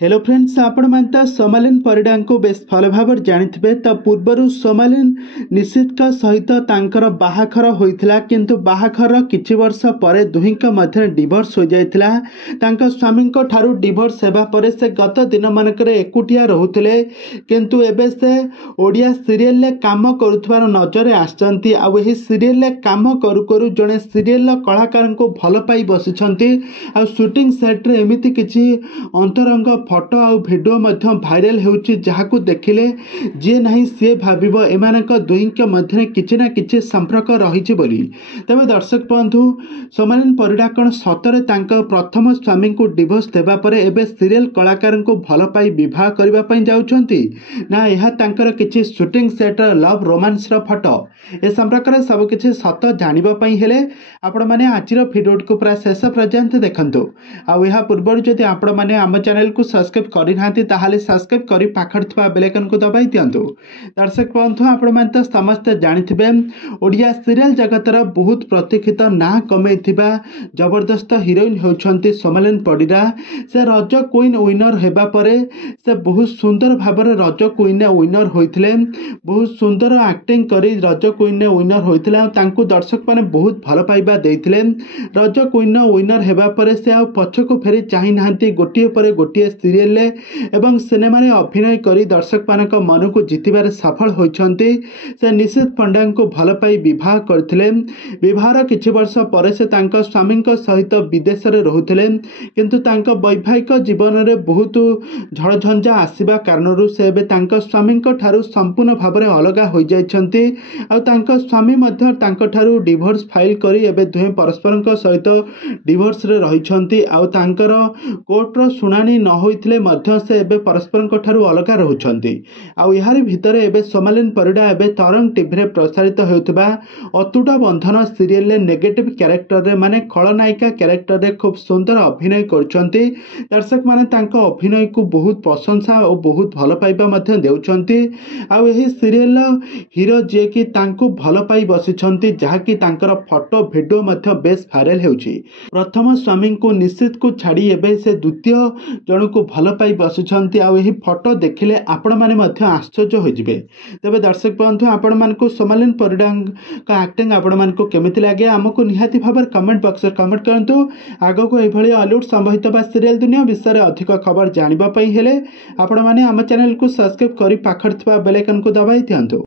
Hello friends, आपण मानता सोमालिन परिडा को बेस भल भाव जानिथिबे। त पूर्वरु सोमालिन निश्चित का सहित तांकर बाहाघर होइथिला, किंतु बाहाघर किछि वर्ष परे दुहिंक मध्य डिवोर्स हो जाइथिला। तांका स्वामी को ठारू डिवोर्स हेबा परे से गत दिन मानकरे एकुटिया रहुथिले, किंतु एबे से ओडिया सीरियल ले काम करुथबार नजर आछंती। आ एही सीरियल ले काम करू करू जने सीरियल कलाकार को भल पाई बसिछंती। आ शूटिंग सेट रे एमिति किछि अंतरंग फोटो आ वीडियो मध्य भाइराल होउछि, जहाकू देखिले जे नहीं सी भाबिबो एमानक दुहिंक मध्य किछि ना किछि संपर्क रहिछि बोली। तबे दर्शक बंधु, सोमालिन परिडा कण सतरे तांक प्रथम स्वामी को डिवोर्स देबा परे एबे सीरियल कलाकार को भल पाई विवाह करबा पई जाउछंती ना एहा तांकर किछि शूटिंग सेट लव रोमांस रो फोटो। ए संपर्क रे सब किछि सत जानिबा पई हेले आपण माने आजिर वीडियो को पूरा शेष पर्यंत देखंतु। आ एहा पूर्व जदि आपण माने हम चैनल को सब्सक्राइब करि नांती ताहाले सब्सक्राइब करि पाखर थवा बेल आइकन को दबाई दियंतु। दर्शक बंधु, आपण माने तो समस्त जानिथिबे ओडिया सीरियल जगतर बहुत प्रतीक्षित ना कमेइथिबा जबरदस्त हीरोइन होउछंती सोमालिन परिडा। से रज क्वीन विनर हेबा परे से बहुत सुंदर भाबरे रज क्वीन विनर होइथिले। बहुत सुंदर एक्टिंग करी रज क्वीन विनर होइथिला। तांकू दर्शक माने बहुत भल पाइबा देइथिले। रज क्वीन विनर हेबा परे से आ पछको फेरी चाहि नांती गोटिए परे गोटिए सीरियल एवं सिनेमा रे अभिनय करी दर्शक मानक मन को जितिबार सफल होइछंती। से निश्चित पंडा को भल पाई विवाह करथिले। विवाहर किछि वर्ष परे से तांका स्वामी सहित विदेश रे रहुथिले, किंतु तांका वैवाहिक जीवन रे बहुत झड़झंझा आसीबा कारणरू से एबे तांका स्वामी ठारू संपूर्ण भाबरे अलगा होई जाइछंती। आ तांका स्वामी मध्य तांका ठारू डिवोर्स फाइल करी एबे दुहे परस्परक सहित डिवोर्स रे रहिछंती। आ तांकर कोर्ट रो सुनानी न होइथिले मध्य से एबे परस्परक ठारू अलगा रहुछंती। आ यारी भितरे एबे सोमालिन परिडा एबे तरंग टीवी रे प्रसारित हेउतबा अतुट बंधन सीरियल ले नेगेटिव कैरेक्टर रे माने खलनायिका कैरेक्टर रे खूब सुंदर अभिनय करछंती। दर्शक माने तांको अभिनय को बहुत प्रशंसा और बहुत भल पाइबा मध्य देउछंती। आ एही सीरियल हीरो जे कि तांको भल पाई बसिछंती, जहा कि तांकर फोटो वीडियो मध्य बेस वायरल हेउची। प्रथम स्वामी को निश्चित को छाड़ी एबे से द्वितीय जन को भल पाई बसिछंती। आ एही फोटो देखिले आपण माने मध्य आश्चर्य हो जिवे। तबे दर्शक बंधु, आपण मान को सोमालिन परिडा का एक्टिंग आपण मान को केमिति लागे हमको निहाती भाबर कमेंट बॉक्स रे कमेंट करंतु। आगो को एभली हॉलीवुड संबंधित बा सीरियल दुनिया विषय रे अधिक खबर जानिबा पई हेले आपण माने हम चैनल को सब्सक्राइब करी पाखर थवा बेल आइकन को दबाई दियंतु।